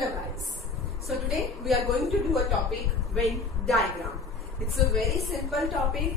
Hello guys. So today we are going to do a topic, Venn diagram. It's a very simple topic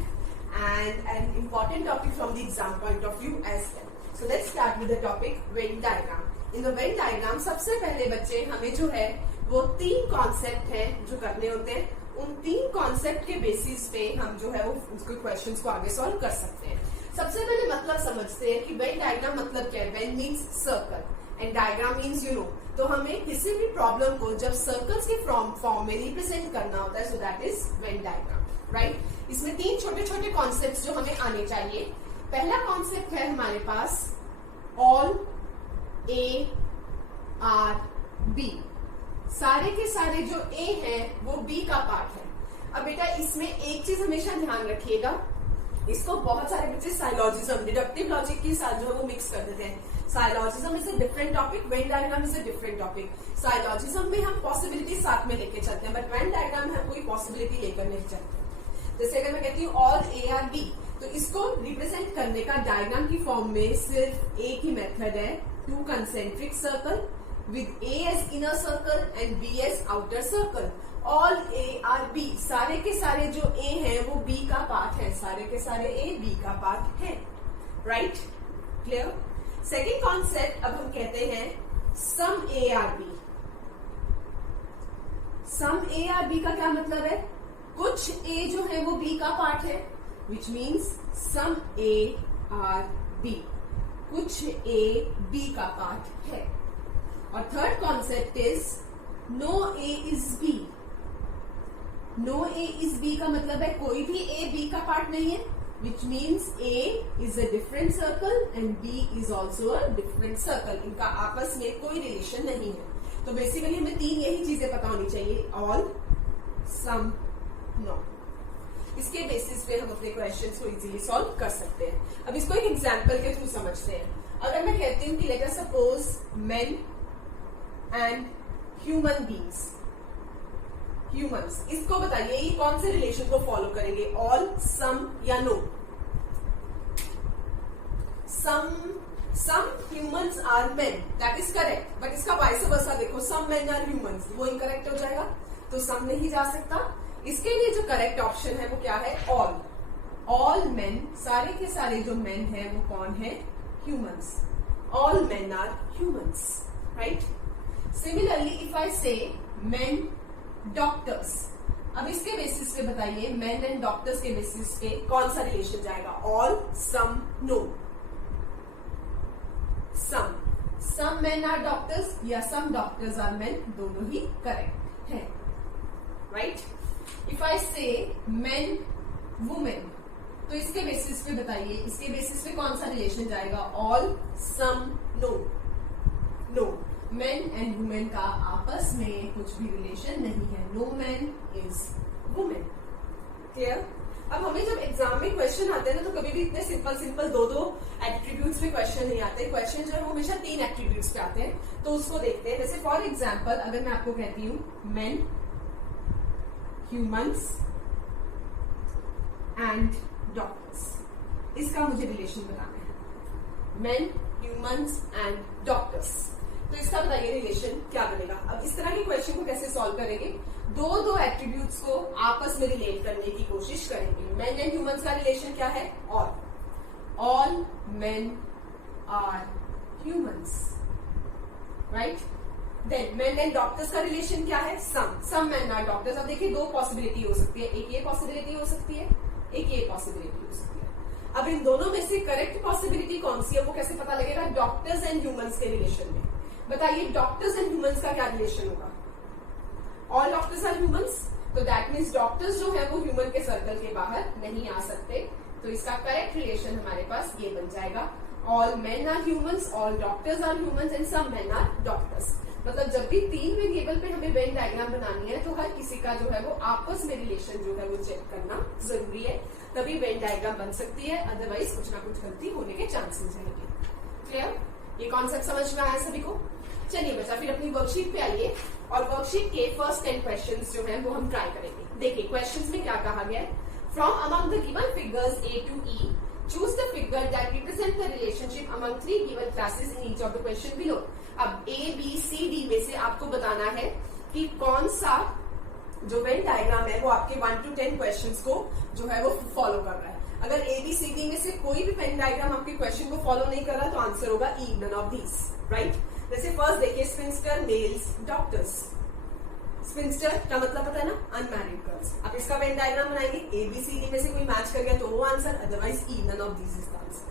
and an important topic from the exam point of view as well. So let's start with the topic Venn diagram. In the Venn diagram सबसे पहले बच्चे हमें जो है वो 3 concept हैं जो करने होते हैं. उन 3 कॉन्सेप्ट के बेसिस पे हम जो है वो उसके क्वेश्चंस को आगे सॉल्व कर सकते हैं. सबसे पहले मतलब समझते हैं कि वेन डायग्राम मतलब क्या है. When means circle and diagram means you know. तो हमें किसी भी प्रॉब्लम को जब सर्कल्स के फॉर्म में रिप्रेजेंट करना होता है, so that is Venn diagram, right. इसमें 3 छोटे छोटे कॉन्सेप्ट जो हमें आने चाहिए. पहला कॉन्सेप्ट है हमारे पास ऑल ए आर बी. सारे के सारे जो ए है वो बी का पार्ट है. अब बेटा इसमें एक चीज हमेशा ध्यान रखिएगा, इसको बहुत सारे बच्चे साइलॉजिज्म डिडक्टिव लॉजिक के साथ जो है वो मिक्स कर देते हैं. Syllogism is a different topic, Venn diagram is a different topic. Syllogism में हम पॉसिबिलिटी साथ में लेके चलते हैं, बट वेन डायग्राम में हम कोई पॉसिबिलिटी लेकर नहीं चलते. जैसे अगर मैं कहती हूँ ऑल ए आर बी, तो इसको रिप्रेजेंट करने का डायग्राम की फॉर्म में सिर्फ एक ही मेथड है, 2 concentric circle with A as inner circle and B as outer circle. All A are B. सारे के सारे जो A हैं वो B का पार्ट है. सारे के सारे A B का पार्ट है. Right, clear. सेकेंड कॉन्सेप्ट अब हम कहते हैं सम A R B. Some A R B का क्या मतलब है? कुछ A जो है वो B का पार्ट है, which means some A R B. कुछ A B का पार्ट है. और third concept is no A is B. No A is B का मतलब है कोई भी ए बी का पार्ट नहीं है, which means A is a different circle and B is also a different circle. इनका आपस में कोई रिलेशन नहीं है. तो बेसिकली हमें 3 यही चीजें पता होनी चाहिए, ऑल, सम, नो. इसके बेसिस पे हम अपने क्वेश्चंस को इजीली सॉल्व कर सकते हैं. अब इसको एक एग्जांपल के थ्रू समझते हैं. अगर मैं कहती हूँ कि late us suppose main and human beings, humans, इसको बताइए ये कौन से रिलेशन को फॉलो करेंगे, ऑल, सम या no. Some humans are men, that is correct, but इसका वाइस वर्सा देखो, सम मेन आर ह्यूमंस, वो इनकरेक्ट हो जाएगा, तो सम नहीं जा सकता. इसके लिए जो करेक्ट ऑप्शन है वो क्या है, ऑल. ऑल मेन, सारे के सारे जो मेन है वो कौन है, humans. All men are humans, right. Similarly if I say men doctors, अब इसके बेसिस पे बताइए मेन एंड डॉक्टर्स के बेसिस पे कौन सा रिलेशन जाएगा, all, some, no. Some men are doctors या सम डॉक्टर्स आर मेन, दोनों ही करेक्ट है, right. If I say men women, तो इसके बेसिस पे बताइए, इसके बेसिस पे कौन सा रिलेशन जाएगा, all, some, no. No, men and women का आपस में कुछ भी रिलेशन नहीं है. No man is women. Clear. अब हमें जब एग्जाम में क्वेश्चन आते हैं ना, तो कभी भी इतने सिंपल 2 एट्रीब्यूट्स पे क्वेश्चन नहीं आते. क्वेश्चन जो है वो हमेशा 3 एट्रीब्यूट्स पे आते हैं. तो उसको देखते हैं. जैसे फॉर एग्जाम्पल अगर मैं आपको कहती हूँ मेन, ह्यूमंस एंड डॉक्टर्स, इसका मुझे रिलेशन बताना है. मेन, ह्यूमंस एंड डॉक्टर्स, तो इसका बताइए रिलेशन क्या बनेगा. अब इस तरह के क्वेश्चन को कैसे सॉल्व करेंगे, 2 एट्रीब्यूट्स को आपस में रिलेट करने की कोशिश करेंगे. मेन एंड ह्यूमंस का रिलेशन क्या है, all men are humans, right. Then men and doctors का रिलेशन क्या है, सम मेन आर डॉक्टर्स. अब देखिए 2 पॉसिबिलिटी हो सकती है, एक ये पॉसिबिलिटी हो सकती है, एक ये पॉसिबिलिटी हो सकती है. अब इन दोनों में से करेक्ट पॉसिबिलिटी कौन सी है वो कैसे पता लगेगा, डॉक्टर्स एंड ह्यूमंस के रिलेशन में. बताइए डॉक्टर्स एंड ह्यूमंस का क्या रिलेशन होगा, ऑल डॉक्टर्स आर ह्यूमंस, तो दैट मीन्स डॉक्टर्स जो है वो ह्यूमन के सर्कल के बाहर नहीं आ सकते. तो इसका करेक्ट रिलेशन हमारे पास ये बन जाएगा, all men are humans, all doctors are humans and some men are doctors. मतलब जब भी 3 वेरिएबल पे हमें वेन डायग्राम बनानी है तो हर किसी का जो है वो आपस में रिलेशन जो है वो चेक करना जरूरी है, तभी वेन डायग्राम बन सकती है. अदरवाइज कुछ ना कुछ गलती होने के चांसेस रहेंगे. क्लियर. ये कॉन्सेप्ट समझ में आया सभी को. चलिए बच्चा फिर अपनी वर्कशीट पे आइए और वर्कशीट के फर्स्ट 10 क्वेश्चंस जो हैं वो हम ट्राई करेंगे. देखिए क्वेश्चंस में क्या कहा गया है. From among the given figures A to E, Choose the figure that represent the relationship among three given classes in each of the question below. अब A, B, C, D में से आपको बताना है कि कौन सा जो वेन डायग्राम है वो आपके 1 to 10 क्वेश्चंस को जो है वो फॉलो कर रहा है। अगर A, B, C, D में से कोई भी वेन डायग्राम आपके क्वेश्चन को फॉलो नहीं कर रहा तो आंसर होगा E, none of these, right. जैसे फर्स्ट देखिए, स्पिंस्टर, मेल्स, डॉक्टर्स। स्पिंस्टर का मतलब पता है ना, अनमैरिड गर्ल्स। आप इसका वेन डायग्राम बनाएंगे, A, B, C, D में से कोई मैच कर गया तो वो answer, otherwise E, none of these is the answer।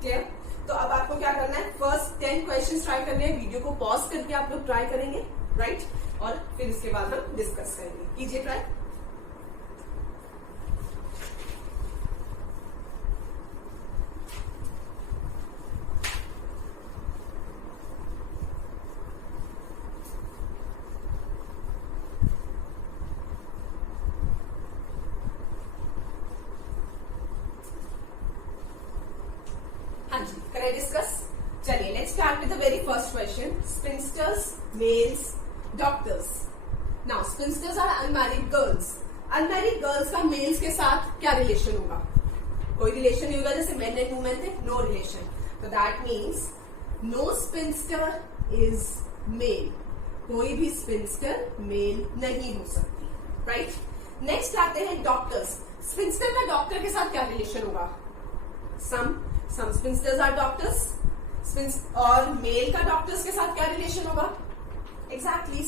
Clear? तो अब आपको क्या करना है, फर्स्ट 10 क्वेश्चंस ट्राई करने हैं। वीडियो को पॉज करके आप लोग ट्राई करेंगे, राइट, और फिर इसके बाद हम डिस्कस करेंगे। कीजिए ट्राई। हाँ जी, करें डिस्कस। चलिए, let's start with the very first question. Spinsters, males, doctors. Now spinsters are unmarried girls. Unmarried girls का मेल्स के साथ क्या रिलेशन होगा? कोई रिलेशन नहीं होगा। जैसे मेन एंड वुमेन थे, नो रिलेशन, तो that means no spinster is male. कोई भी स्पिंस्टर मेल नहीं हो सकती, राइट। नेक्स्ट आते हैं डॉक्टर्स। स्पिंस्टर का डॉक्टर के साथ क्या रिलेशन होगा? some spinsters are doctors, और मेल का डॉक्टर्स के साथ क्या रिलेशन होगा? Exactly,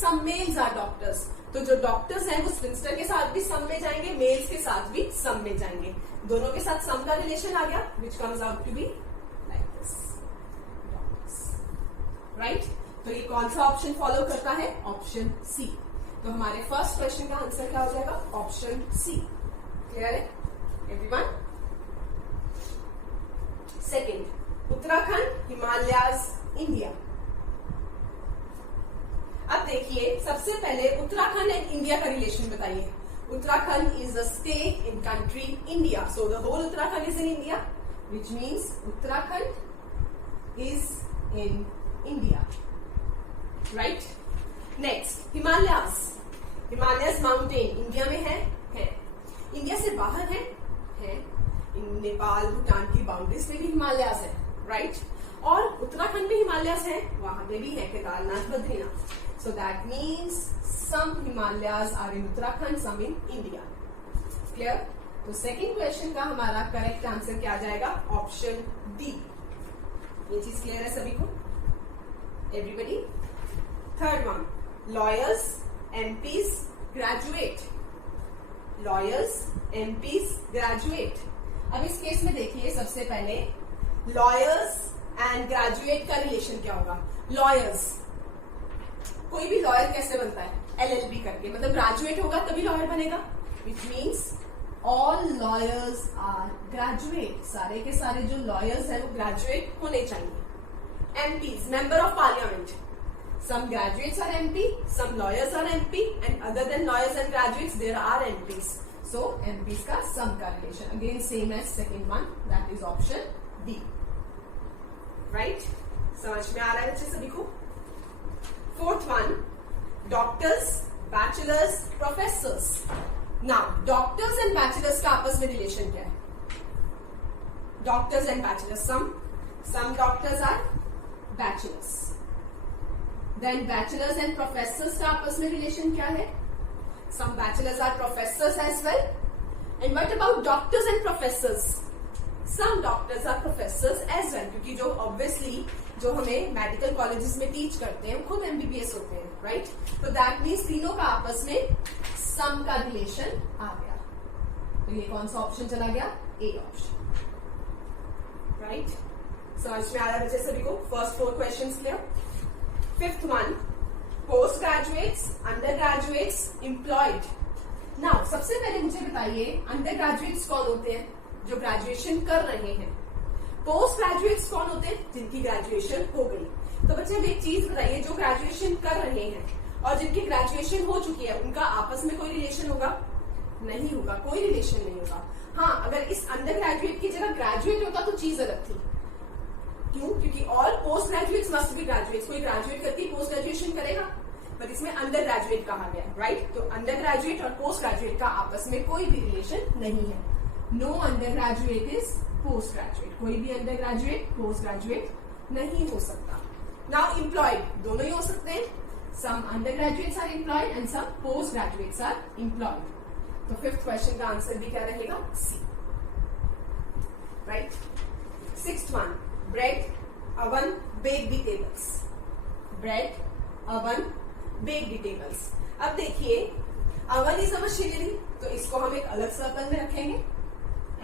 some males are doctors। तो जो डॉक्टर्स हैं वो स्पिंस्टर के साथ भी सम में जाएंगे, मेल्स के साथ भी सम में जाएंगे। दोनों के साथ सम का रिलेशन आ गया, which comes out to be like this, right. तो ये कौन सा ऑप्शन फॉलो करता है? Option C. तो हमारे फर्स्ट क्वेश्चन का आंसर क्या हो जाएगा? Option C. क्लियर है everyone? Second, Uttarakhand, Himalayas, India. अब देखिए, सबसे पहले उत्तराखंड एंड इंडिया का रिलेशन बताइए। Uttarakhand is a state in country India, so the whole Uttarakhand is in India, which means Uttarakhand is in India, right. Next, Himalayas. Himalayas mountain India में है? इंडिया से बाहर है? नेपाल, भूटान की बाउंड्रीज में भी हिमालयाज है, राइट। और उत्तराखंड में हिमालयाज है, वहां पे भी है, Kedarnath, Badrinath. So that means some Himalayas are in Uttarakhand, some in India. Clear? तो सेकंड क्वेश्चन का हमारा करेक्ट आंसर क्या आ जाएगा? Option D. ये चीज क्लियर है सभी को? Everybody? Third one, lawyers, MPs, graduate. Lawyers, MPs, graduate. अब इस केस में देखिए, सबसे पहले लॉयर्स एंड ग्रेजुएट का रिलेशन क्या होगा? लॉयर्स, कोई भी लॉयर कैसे बनता है? एलएलबी करके, मतलब ग्रेजुएट होगा तभी लॉयर बनेगा, which means all lawyers are graduate. सारे के सारे जो लॉयर्स हैं वो ग्रेजुएट होने चाहिए। MPs, member of parliament. Some graduates are MP, some lawyers are MP, and other than lawyers and graduates, there are MPs. So, MPs का sum का relation again same as second one, that is option D. Right? समझ में आ रहा है बच्चे सभी को? Fourth one, doctors, bachelors, professors. Now, doctors and bachelors का आपस में relation क्या है? Doctors and bachelors, some doctors are bachelors. Then bachelors and professors का आपस में रिलेशन क्या है? Some bachelors are professors as well. And what about doctors and professors? Some doctors are professors as well, क्योंकि जो obviously जो हमें medical colleges में टीच करते हैं खुद MBBS होते हैं, राइट। तो दैट मीन्स तीनों का आपस में सम का रिलेशन आ गया। तो ये कौन सा ऑप्शन चला गया? A option, right. समझ में आ रहा है बच्चे सभी को? First 4 questions clear. Fifth one, postgraduates, undergraduates, employed. Now, सबसे पहले मुझे बताइए undergraduates कौन होते हैं? जो ग्रेजुएशन कर रहे हैं। पोस्ट ग्रेजुएट्स कौन होते हैं? जिनकी ग्रेजुएशन हो गई। तो बच्चे अब एक चीज बताइए, जो ग्रेजुएशन कर रहे हैं और जिनकी ग्रेजुएशन हो चुकी है, उनका आपस में कोई रिलेशन होगा? नहीं होगा, कोई रिलेशन नहीं होगा। हाँ, अगर इस अंडर ग्रेजुएट की जगह ग्रेजुएट होता तो चीज अलग थी। क्यों? क्योंकि all post graduates must be graduates. कोई ग्रेजुएट करके पोस्ट ग्रेजुएशन करेगा, पर इसमें अंडर ग्रेजुएट कहा गया है, राइट। तो अंडर ग्रेजुएट और पोस्ट ग्रेजुएट का आपस में कोई भी रिलेशन नहीं है। No undergraduate is postgraduate, कोई भी अंडर ग्रेजुएट पोस्ट ग्रेजुएट नहीं हो सकता. नाउ एम्प्लॉयड, दोनों ही हो सकते हैं. Some undergraduates are employed and some postgraduates are employed. तो फिफ्थ क्वेश्चन का आंसर भी क्या रहेगा? C. Right. Sixth one, bread, oven, baked vegetables. Bread, oven, baked vegetables. अब देखिए, oven is a machinery, तो इसको हम एक अलग सर्कल में रखेंगे.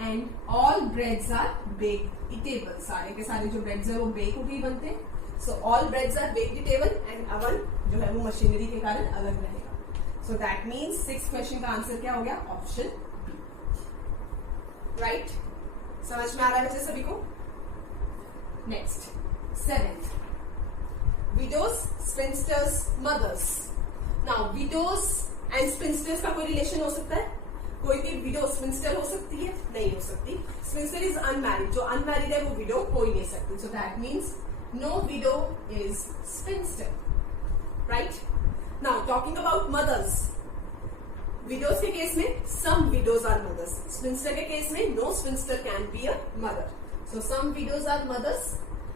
And all breads are baked eatable. सारे के सारे जो breads है वो bake होके ही बनते हैं. So all breads are baked eatable and oven जो है वो मशीनरी के कारण अलग रहेगा. So that means six question का आंसर क्या हो गया? Option B. राइट. समझ में आ रहा है बच्चे सभी को? Next, seventh, widows, spinsters, mothers. Now widows and spinsters का कोई रिलेशन हो सकता है? कोई भी विडो स्पिंस्टर हो सकती है? नहीं हो सकती. स्पिंस्टर इज अनमैरिड, जो अनमैरिड है वो विडो हो ही नहीं सकती. So that means no widow is spinster. Right. Now talking about mothers. Widows के केस में some widows are mothers. Spinster के केस में no spinster can be a mother. So some widows are mothers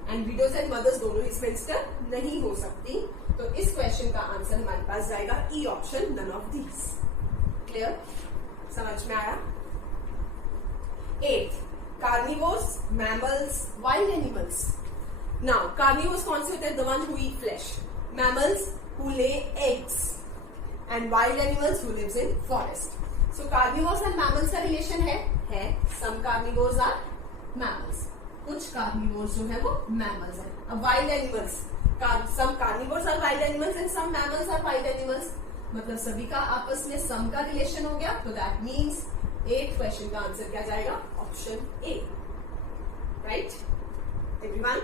and widows and mothers दोनों ही sphincter नहीं हो सकती. तो इस क्वेश्चन का आंसर हमारे पास जाएगा E option, none of these. Clear? समझ में आया? Eight, carnivores, mammals, wild animals. Now carnivores कौन से होते हैं? The one who eat flesh. Mammals who lay eggs and wild animals who lives in forest. So carnivores and mammals का relation है. Some carnivores are mammals, कुछ carnivores जो है वो मैमल्स है. अब wild animals, some carnivores are wild animals and some mammals are wild animals. मतलब सभी का आपस में सम का रिलेशन हो गया. तो दैट मीन्स एट क्वेश्चन का आंसर क्या जाएगा? Option A. Right everyone.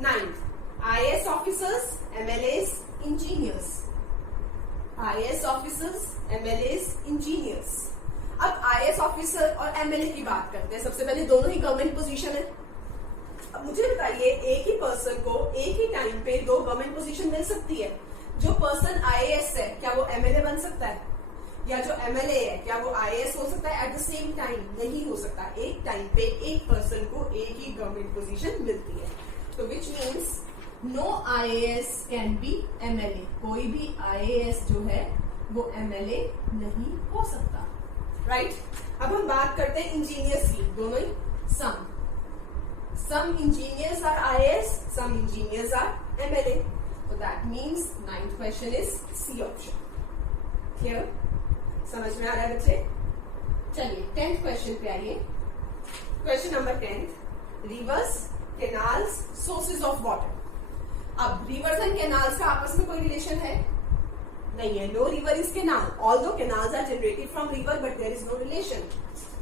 Ninth, IAS officers, MLAs, engineers. IAS officers, MLAs, engineers. अब IAS ऑफिसर और MLA की बात करते हैं. सबसे पहले दोनों ही गवर्नमेंट पोजीशन है. अब मुझे बताइए, एक ही पर्सन को एक ही टाइम पे दो गवर्नमेंट पोजीशन मिल सकती है? जो पर्सन IAS है क्या वो MLA बन सकता है? या जो MLA है क्या वो IAS हो सकता है एट द सेम टाइम? नहीं हो सकता. एक टाइम पे एक पर्सन को एक ही गवर्नमेंट पोजीशन मिलती है. तो which means no IAS can be MLA. कोई भी IAS जो है वो MLA नहीं हो सकता. राइट. अब हम बात करते हैं इंजीनियर्स की. दोनों ही some engineers are IAS, some engineers are MLA. So that means ninth question is C option. Clear? समझ में आ रहा है बच्चे? चलिए 10th क्वेश्चन पे आइए. Question number 10, rivers, canals, sources of water. अब रिवर्स एंड कैनाल्स का आपस में कोई रिलेशन है? नहीं है. No river is canal. Although canals are generated from river but there is no relation.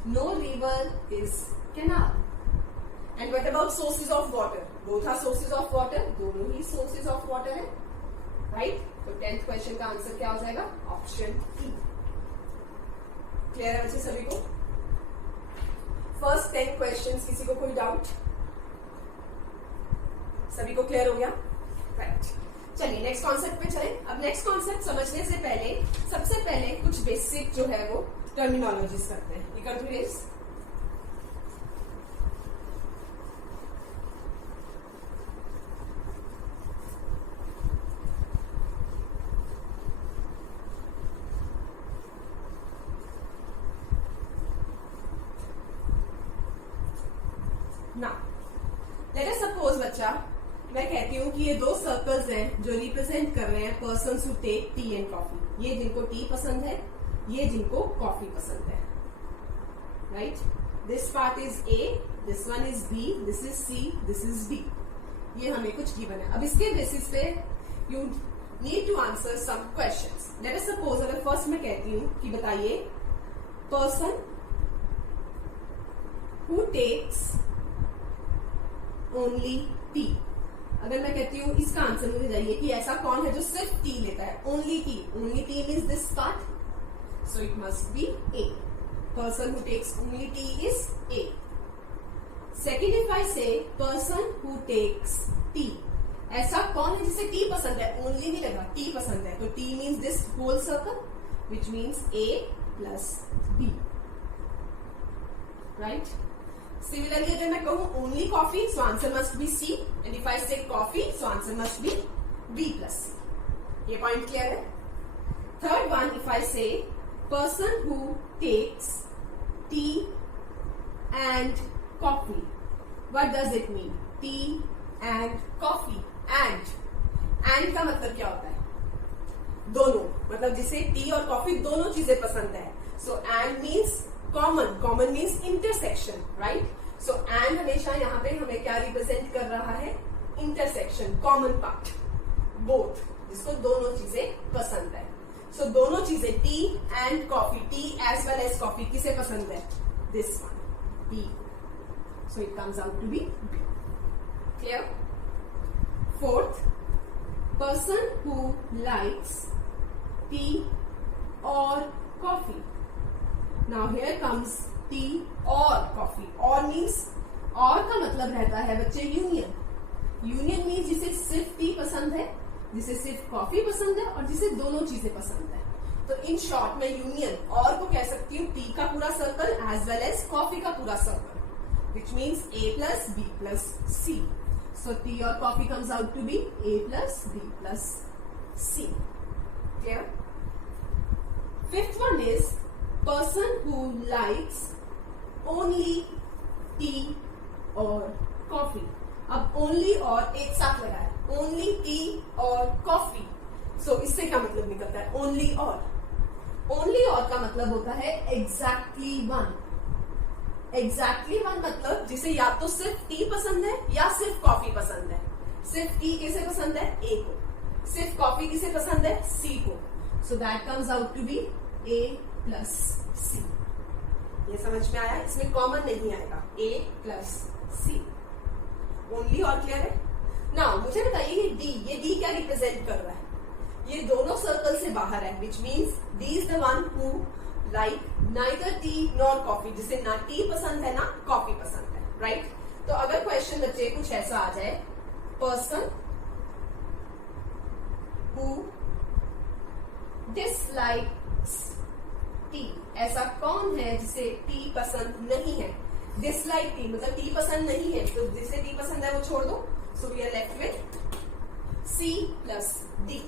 No river is canal. And what about sources of water? Both are sources of water. दोनों ही sources of water है. Right. तो 10th question का answer क्या हो जाएगा? Option E. Clear है बच्चे सभी को? फर्स्ट 10 क्वेश्चंस, किसी को कोई डाउट? सभी को क्लियर हो गया? राइट. चलिए नेक्स्ट कॉन्सेप्ट पे चलें. अब नेक्स्ट कॉन्सेप्ट समझने से पहले सबसे पहले कुछ बेसिक जो है वो टर्मिनोलॉजीज करते हैं. ये कर दूं रेस? ना लेट अस सपोज बच्चा, मैं कहती हूँ कि ये दो सर्कल्स हैं जो रिप्रेजेंट कर रहे हैं persons who take tea and coffee. ये जिनको टी पसंद है, ये जिनको कॉफी पसंद है. Right. This part is A, this one is B, this is C, this is D. ये हमें कुछ गिवन है. अब इसके बेसिस पे you need to answer some questions. Let us suppose, अगर फर्स्ट मैं कहती हूँ कि बताइए person who takes only tea. अगर मैं कहती हूँ इसका आंसर मुझे चाहिए कि ऐसा कौन है जो सिर्फ टी लेता है? Only tea. Only tea means this part, so it must be A. Person who takes only tea is A. Second, if I say person who takes T, ऐसा कौन है जिसे टी पसंद है? ओनली नहीं लगा, टी पसंद है. तो tea means this whole circle which means A plus B. Right. Similarly, अगर मैं कहूँ only coffee, so answer must be C. And if I say coffee, so answer must be B plus C. ये point clear है? Third one, if I say person who takes tea and coffee, what does it mean? Tea and coffee. And का मतलब क्या होता है? दोनों, मतलब जिसे टी और कॉफी दोनों चीजें पसंद है. So and means common means intersection, right? So and हमेशा यहाँ पे हमें क्या रिप्रेजेंट कर रहा है? इंटरसेक्शन, कॉमन पार्ट, बोथ, जिसको दोनों चीजें पसंद है. सो दोनों चीजें tea and coffee, tea as well as coffee, किसे पसंद है? This one, tea. So it comes out to be B. Clear? Fourth, person who likes tea or coffee. Now here comes tea or coffee. Or means, और का मतलब रहता है बच्चे union. Union means जिसे सिर्फ टी पसंद है, जिसे सिर्फ कॉफी पसंद है और जिसे दोनों चीजें पसंद है. तो इन शॉर्ट में यूनियन और को कह सकती हूँ टी का पूरा circle as well as coffee का पूरा circle, which means A plus B plus C. So tea or coffee comes out to be A plus B plus C. Clear? Fifth one is person who likes only tea or coffee. अब only और एक साथ लगा है, only tea और coffee. So इससे क्या मतलब निकलता है? Only और का मतलब होता है exactly one. एग्जैक्टली वन मतलब जिसे या तो सिर्फ टी पसंद है या सिर्फ कॉफी पसंद है. सिर्फ टी किसे पसंद है? ए को. सिर्फ कॉफी किसे पसंद है? सी को. So that comes out to be A plus C. ये समझ में आया? इसमें कॉमन नहीं आएगा. A plus C. ओनली और क्लियर है? नाउ मुझे बताइए ये डी क्या रिप्रेजेंट कर रहा है? ये दोनों सर्कल से बाहर है, which means D is the one who like neither T nor coffee, जिसे ना टी पसंद है ना कॉफी पसंद है, राइट? तो अगर क्वेश्चन बच्चे कुछ ऐसा आ जाए, पर्सन हु डिसलाइक्स टी, ऐसा कौन है जिसे टी पसंद नहीं है? डिसलाइक टी मतलब टी पसंद नहीं है, तो जिसे टी पसंद है वो छोड़ दो. So we are left with C plus D.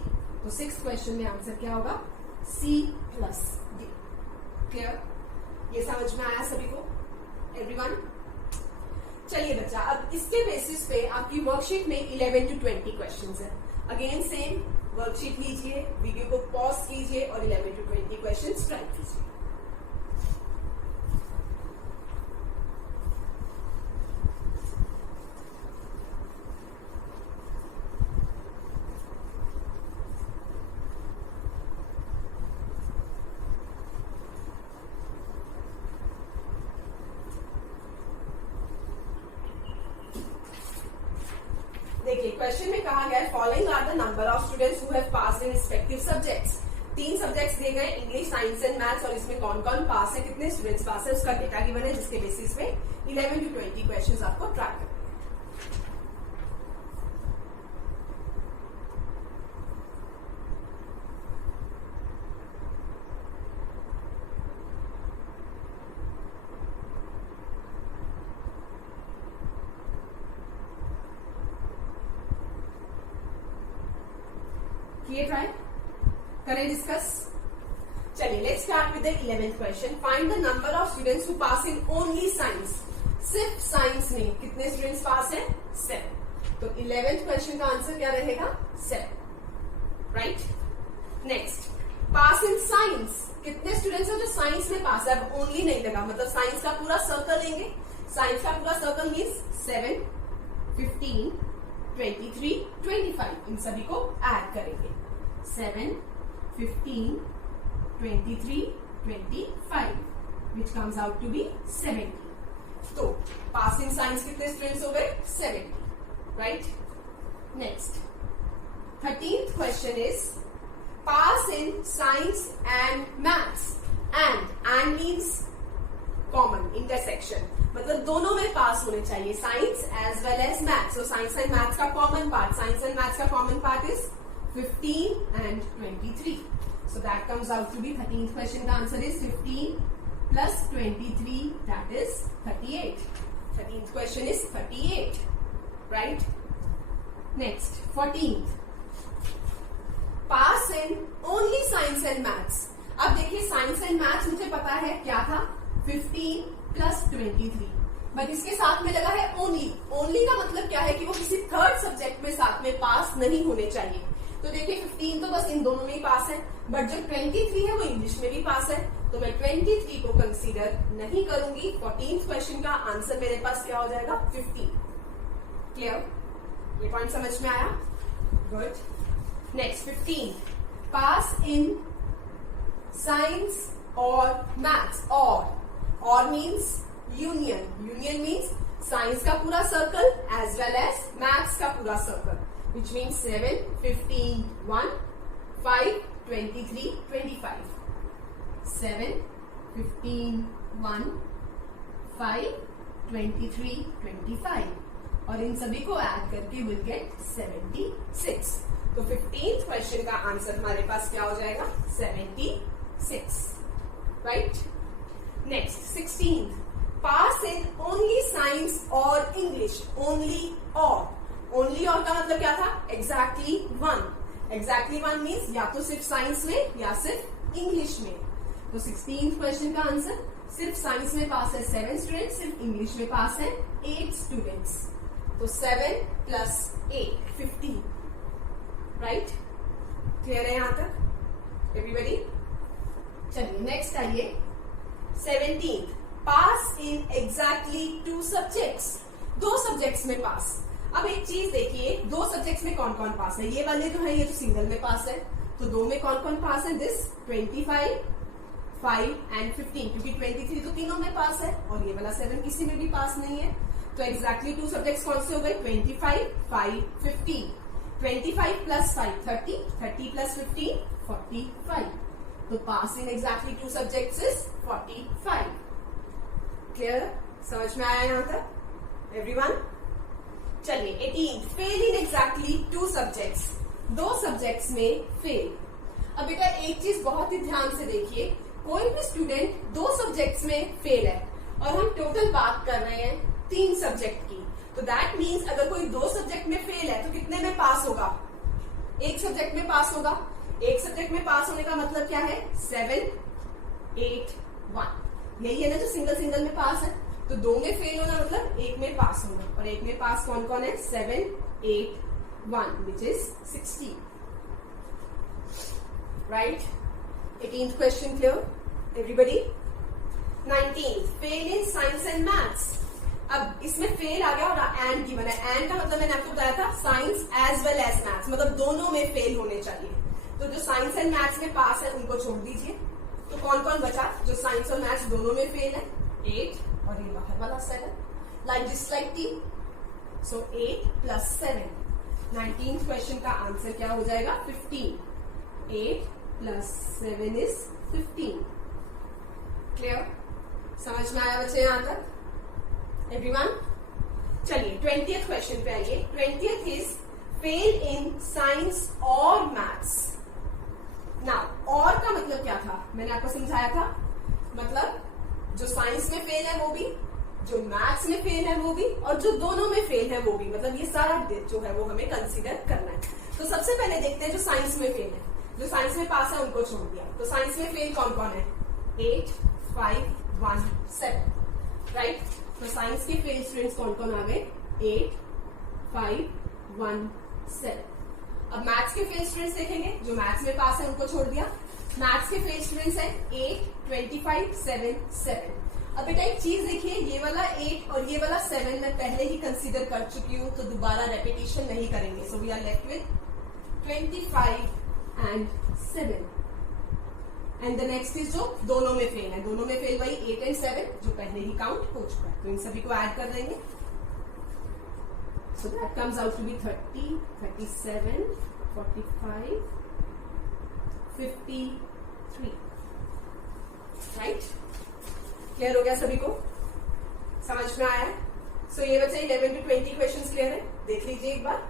तो 6th क्वेश्चन में आंसर क्या होगा? C plus D. क्लियर? ये समझ में आया सभी को? एवरीवन? चलिए बच्चा, अब इसके बेसिस पे आपकी वर्कशीट में 11 to 20 क्वेश्चंस है. अगेन सेम वर्कशीट लीजिए, वीडियो को पॉज कीजिए और 11 to 20 क्वेश्चंस ट्राई कीजिए. देखिए क्वेश्चन में कहा गया है following are the number of students who have passed in respective subjects. 3 subjects दिए गए, इंग्लिश, साइंस एंड मैथ्स, और इसमें कौन कौन पास है, कितने स्टूडेंट्स पास है, उसका डेटा गिवन है, जिसके बेसिस पे 11 to 20 क्वेश्चंस आपको ट्रैक करने हैं. किए ट्राई, करें डिस्कस. चलिए let's start with the 11th question. Find the number of students who pass in only science. सिर्फ साइंस में कितने स्टूडेंट्स पास हैं? 7. तो 11th क्वेश्चन का आंसर क्या रहेगा? 7. Right? Next, pass in science. कितने स्टूडेंट्स हैं जो साइंस में पास है? अब ओनली नहीं लगा, मतलब साइंस का पूरा सर्कल लेंगे. साइंस का पूरा सर्कल मीन्स 7, 15, 23, 25, इन सभी को ऐड करेंगे. 7, 15, 23, 25, which comes out to be 70. तो पास इन साइंस कितने स्टूडेंट्स हो गए? 70. Right? Next, 13th question is pass in science and maths. And means common, intersection, मतलब दोनों में पास होने चाहिए, science as well as maths. So science and maths का common part, science and maths का common part is 15 and 23. So that comes out to be 13th question. The answer is 15 plus 23, that is 38. 13th question is 38, right? Next, 14th. Pass in only science and maths. अब देखिए science and maths मुझे पता है क्या था 15 plus 23, but इसके साथ में लगा है ओनली. ओनली का मतलब क्या है कि वो किसी थर्ड सब्जेक्ट में साथ में पास नहीं होने चाहिए. तो देखिए 15 तो बस इन दोनों में ही पास है, बट जो 23 है वो इंग्लिश में भी पास है, तो मैं 23 को कंसीडर नहीं करूंगी. 14th क्वेश्चन का आंसर मेरे पास क्या हो जाएगा 15. क्लियर? ये पॉइंट समझ में आया? Good. Next 15. Pass in science और मैथ्स. और means union. Union means science का पूरा circle as well as maths का पूरा सर्कल, विच मीन्स 7, 15, 1, 5, 23, 25. 7, 15, 1, 5, 23, 25. और इन सभी को ऐड करके विल गेट 76. तो 15th क्वेश्चन का आंसर हमारे पास क्या हो जाएगा 76. Right? Next 16th. Pass in only science और इंग्लिश. ओनली और का मतलब क्या था? एग्जैक्टली 1. एग्जैक्टली 1 मीन्स या तो सिर्फ साइंस में या सिर्फ इंग्लिश में. तो 16th क्वेश्चन का आंसर सिर्फ साइंस में पास है 7 स्टूडेंट्स, सिर्फ इंग्लिश में पास है 8 स्टूडेंट्स. तो 7 प्लस 8 15. राइट? क्लियर है यहां तक एवरीबॉडी? चलिए नेक्स्ट आइए 17th. Pass in exactly 2 subjects. 2 subjects में पास. अब एक चीज देखिए, 2 सब्जेक्ट्स में कौन कौन पास है? ये वाले जो है ये तो सिंगल में पास है, तो 2 में कौन कौन पास है? दिस 25, 5 एंड 15, क्योंकि 23 तो तीनों में पास है और ये वाला 7 किसी में भी पास नहीं है. तो एग्जैक्टली 2 सब्जेक्ट्स कौन से हो गए? 25, 5, 15. 25 प्लस 5 30, 30 प्लस 15 45. तो pass in exactly 2 subjects is 45. Clear? समझ में आया यहां तक एवरीवन? चलिए 18th. Fail in exactly 2 subjects. 2 subjects में फेल. अब बेटा एक चीज बहुत ही ध्यान से देखिए, कोई भी स्टूडेंट 2 सब्जेक्ट्स में फेल है और हम टोटल बात कर रहे हैं 3 सब्जेक्ट की, तो दैट मीन्स अगर कोई 2 सब्जेक्ट में फेल है तो कितने में पास होगा? 1 सब्जेक्ट में पास होगा. 1 सब्जेक्ट में पास होने का मतलब क्या है? 7, 8, 1. यही है ना जो सिंगल में पास है. तो 2 में फेल होना मतलब 1 में पास होना, और 1 में पास कौन कौन है? 7, 8, 1, which is 16. Right? 18th question clear everybody? 19th. Fail in science and maths. अब इसमें फेल आ गया और एंड गिवन है. एंड का मतलब मैंने आपको बताया था science as well as maths, मतलब दोनों में फेल होने चाहिए. तो जो साइंस एंड मैथ्स में पास है उनको छोड़ दीजिए. तो कौन कौन बचा जो साइंस और मैथ्स दोनों में फेल है? 8 और ये बाहर वाला 7. Like this like T. So 8 plus 7. 19th question का आंसर क्या हो जाएगा? 15. 8 प्लस 7 इज 15. क्लियर? समझ में आया बच्चे यहां तक एवरीवन? चलिए 20th क्वेश्चन पे आइए. 20th is fail in science और मैथ्स. नाउ और का मतलब क्या था? मैंने आपको समझाया था. मतलब जो साइंस में फेल है वो भी, जो मैथ्स में फेल है वो भी, और जो दोनों में फेल है वो भी. मतलब ये सारा जो है वो हमें कंसीडर करना है. तो सबसे पहले देखते हैं जो साइंस में फेल है. जो साइंस में पास है उनको छोड़ दिया. तो साइंस में फेल कौन कौन है? 8, 5, 1, 7. राइट? तो साइंस के फेल स्टूडेंट्स कौन कौन आ गए? 8, 5, 1, 7. अब मैथ्स के फेल स्टूडेंट्स देखेंगे. जो मैथ्स में पास है उनको छोड़ दिया. मैथ्स के फेल स्टूडेंट्स हैं 8, 25, 7, 7. अब बेटा एक चीज देखिए, ये वाला 8 और ये वाला 7 मैं पहले ही कंसीडर कर चुकी हूं, तो दोबारा रेपिटेशन नहीं करेंगे. So we are left with 25 and 7. And the next is जो दोनों में फेल है. दोनों में फेल वही 8 एंड 7 जो पहले ही काउंट हो चुका है. तो इन सभी को ऐड कर देंगे. So that comes out to be 30, 37, 45, 53. Right? Clear हो गया सभी को? समझ में आया? सो ये बच्चे 11 to 20 क्वेश्चंस क्लियर है. देख लीजिए एक बार.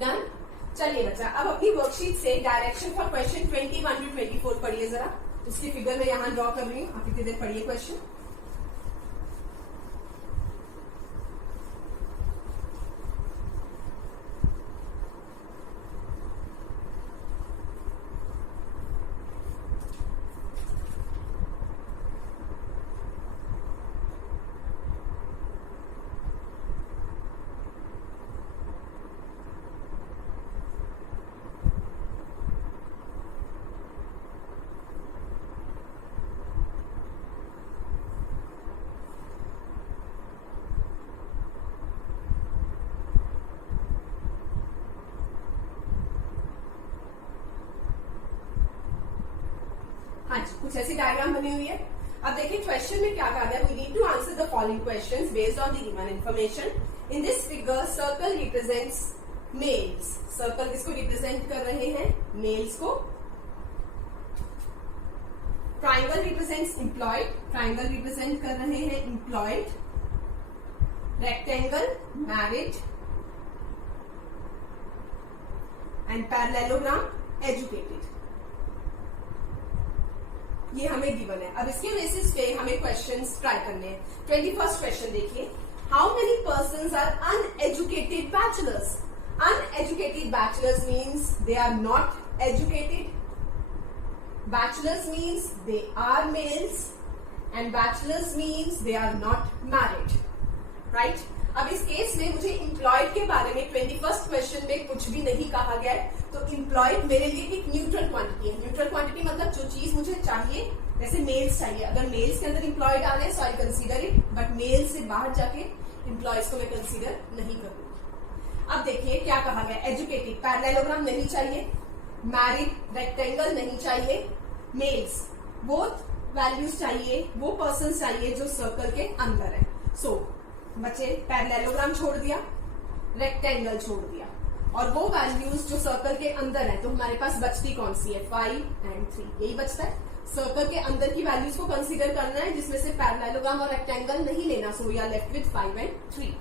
डन? चलिए बच्चा अपनी वर्कशीट से डायरेक्शन फॉर क्वेश्चन 21 to 24 पढ़िए जरा। उसकी फिगर मैं यहाँ ड्रॉ कर रही हूँ, आप इतनी देर पढ़िए क्वेश्चन। हाँ जी, कुछ ऐसी डायग्राम बनी हुई है। अब देखिए क्वेश्चन में क्या कहा गया, we need to answer the following questions based on the given information. In this figure circle represents males. Circle किसको रिप्रेजेंट कर रहे हैं? मेल्स को। Triangle represents employed. Triangle represent कर रहे हैं employed. Rectangle married and parallelogram educated. ये हमें गिवन है। अब इसके बेसिस पे हमें क्वेश्चंस ट्राई करने हैं। 21st क्वेश्चन देखिए, how many persons are uneducated bachelors? Uneducated bachelors means they are not educated. Bachelors means they are males and bachelors means they are not married, right? अब इस case में मुझे employed के बारे में 21st क्वेश्चन में कुछ भी नहीं कहा गया है, तो एम्प्लॉयड मेरे लिए एक न्यूट्रल क्वांटिटी है। न्यूट्रल क्वांटिटी मतलब जो चीज मुझे चाहिए, जैसे मेल्स चाहिए, अगर मेल्स के अंदर एम्प्लॉयड आ रहे so I consider it, but मेल से बाहर जाके एम्प्लॉयज को मैं कंसीडर नहीं करूंगी। अब देखिए क्या कहा गया, एजुकेटेड, पैरेललोग्राम नहीं चाहिए, मैरिड, रेक्टेंगल नहीं चाहिए, मेल्स बोथ वैल्यूज चाहिए, वो पर्सन चाहिए जो सर्कल के अंदर है। सो बच्चे पैरेललोग्राम छोड़ दिया, रेक्टेंगल छोड़ दिया, और वो वैल्यूज जो सर्कल के अंदर है, तो हमारे पास बचती कौन सी है? 5 and 3, यही बचता है। सर्कल के अंदर की वैल्यूज को कंसीडर करना है, जिसमें से पैरेललोग्राम और रेक्टेंगल नहीं लेना। So we are left with 5 and 3।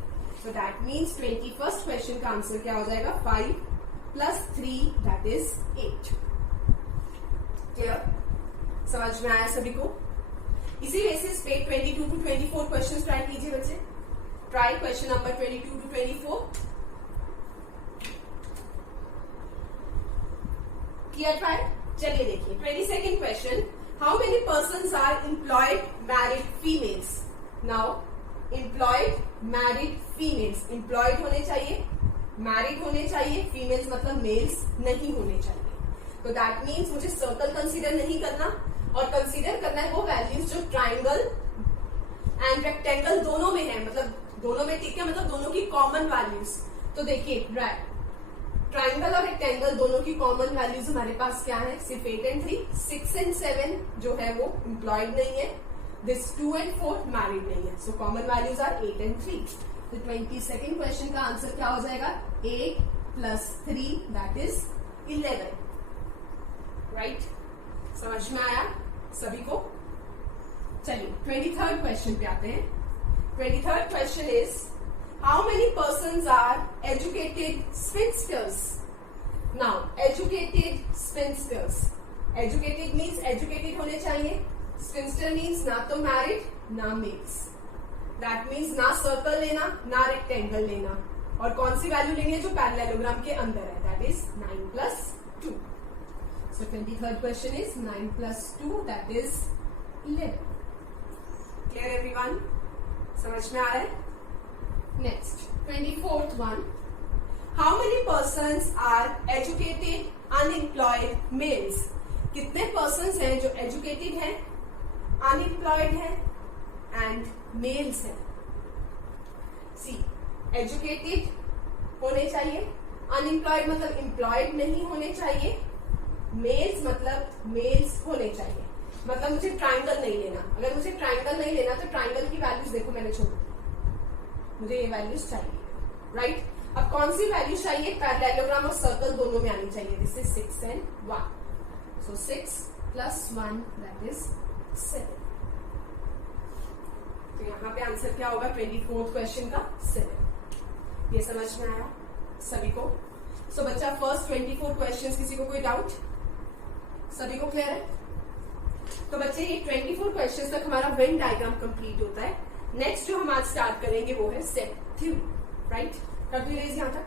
So that means 21st question का आंसर क्या हो जाएगा? 5 plus 3 that is 8। क्लियर? समझ में आया सभी को? इसी बेसिस पे 22 to 24 क्वेश्चन ट्राई कीजिए बच्चे। Try question number 22 to 24। किया ट्राई? चलिए देखिए 22nd question, how many persons are employed married females? Now employed married females, employed होने चाहिए, मैरिड होने चाहिए, फीमेल्स मतलब मेल्स नहीं होने चाहिए। तो दैट मीन्स मुझे सर्कल कंसीडर नहीं करना, और कंसीडर करना है वो वैल्यूज जो ट्राइंगल एंड रेक्टेंगल दोनों में है, मतलब दोनों में, ठीक है, मतलब दोनों की कॉमन वैल्यूज। तो देखिए ट्राइंगल और रेक्टेंगल दोनों की कॉमन वैल्यूज हमारे पास क्या है? सिर्फ 8 and 3, 6 and 7 जो है वो एम्प्लॉयड नहीं है, दिस 2 and 4 मैरिड नहीं है। So common values are 8 and 3। तो 22nd क्वेश्चन का आंसर क्या हो जाएगा? 8 plus 3 that is 11, राइट? समझ में आया सभी को? चलिए 23rd क्वेश्चन पे आते हैं। 23rd question is, how many persons are educated spinsters? Now educated spinsters, educated means educated होने चाहिए, spinster means ना तो married ना males, that means ना circle लेना ना rectangle लेना, और कौन सी वैल्यू लेनी है? जो पैरेललोग्राम के अंदर है, that is 9 plus 2। So 23rd question is 9 plus 2 that is 11। Clear everyone? समझ में आ रहा है? Next, 24th one. How many persons are educated unemployed males? कितने persons हैं जो educated हैं, unemployed हैं and males हैं? See, educated होने चाहिए, unemployed मतलब employed नहीं होने चाहिए, males मतलब males होने चाहिए। मतलब मुझे ट्राइंगल नहीं लेना। अगर मुझे ट्राइंगल नहीं लेना तो ट्राइंगल की वैल्यूज देखो मैंने छोड़ दी, मुझे ये वैल्यूज चाहिए, राइट? अब कौन सी वैल्यूज चाहिए? पैरेललोग्राम और सर्कल दोनों में आनी चाहिए। This is 6 and 1। So 6 plus 1 that is 7। तो यहाँ पे आंसर क्या होगा 24th क्वेश्चन का? 7। ये समझ में आया सभी को? सो बच्चा फर्स्ट 24 क्वेश्चंस, किसी को कोई डाउट? सभी को क्लियर है? तो बच्चे ये 24 क्वेश्चंस तक हमारा वेन डायग्राम कंप्लीट होता है। नेक्स्ट जो हम आज स्टार्ट करेंगे वो है सेट थ्योरी, राइट? कर दो रेज यहां तक।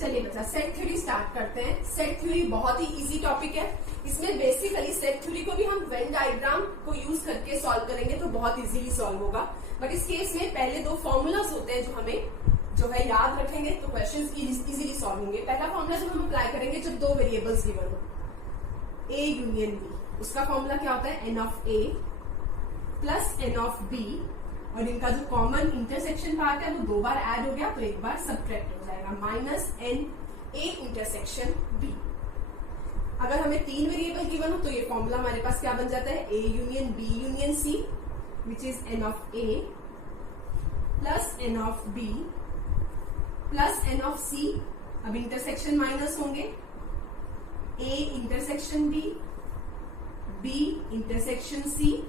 चलिए बच्चा सेट थ्योरी स्टार्ट करते हैं। सेट थ्योरी बहुत ही इजी टॉपिक है। इसमें बेसिकली सेट थ्योरी को भी हम वेन डायग्राम को यूज करके सॉल्व करेंगे तो बहुत इजीली सॉल्व होगा। बट इस केस में पहले दो फॉर्मूलाज होते हैं जो हमें जो है याद रखेंगे तो क्वेश्चंस इजीली सॉल्व होंगे। पहला फॉर्मूला जब हम अप्लाई करेंगे जब दो वेरिएबल्स गिवन हो, ए यूनियन बी, उसका फॉर्मूला क्या होता है? N of A plus N of B, और इनका जो कॉमन इंटरसेक्शन पार्ट है वो दो बार ऐड हो गया तो एक बार सब्ट्रैक्ट हो जाएगा, minus N A intersection B. अगर हमें तीन वेरिएबल गिवन हो तो ये फॉर्मूला हमारे पास क्या बन जाता है? A union B union C, which is n of A plus N of B plus N of C. अब इंटरसेक्शन माइनस होंगे, A intersection B, B intersection C,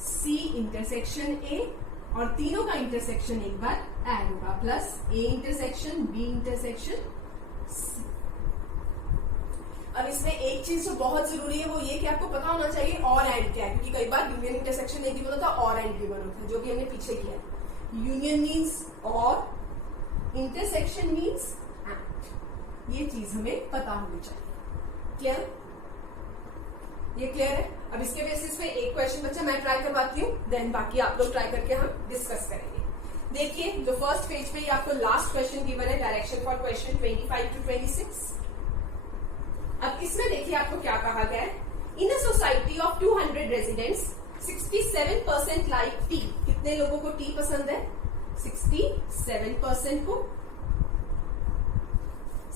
C intersection A, और तीनों का इंटरसेक्शन एक बार ऐड होगा, plus A intersection B intersection C. अब इसमें एक चीज जो बहुत जरूरी है वो ये कि आपको पता होना चाहिए और एंड क्या है, क्योंकि कई बार यूनियन इंटरसेक्शन नहीं गिवन होता और एंड गिवन होता है, जो भी हमने पीछे किया है। यूनियन मीन्स और, इंटरसेक्शन मीन्स एंड। ये चीज हमें पता होनी चाहिए। क्लियर? ये क्लियर है? अब इसके बेसिस पे एक क्वेश्चन बच्चा मैं ट्राई करवाती हूँ, देन बाकी आप लोग ट्राई करके हम डिस्कस करेंगे। देखिए जो फर्स्ट पेज पे आपको लास्ट क्वेश्चन गिवन है, डायरेक्शन फॉर क्वेश्चन 25 to 26। अब इसमें देखिए आपको क्या कहा गया है? In a society of 200 residents 67% like tea. कितने लोगों को टी पसंद है? 67% को।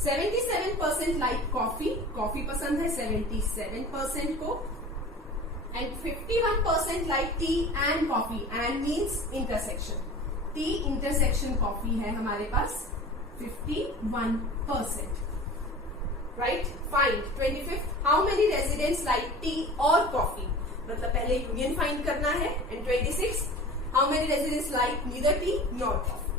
77% लाइक कॉफी, कॉफी पसंद है 77% को। And 51% like T and coffee, and means intersection. T intersection coffee है हमारे पास 51%, right? Find 25 how many residents like T और कॉफी, मतलब पहले यूनियन फाइंड करना है। And 26 how many residents like neither T nor coffee.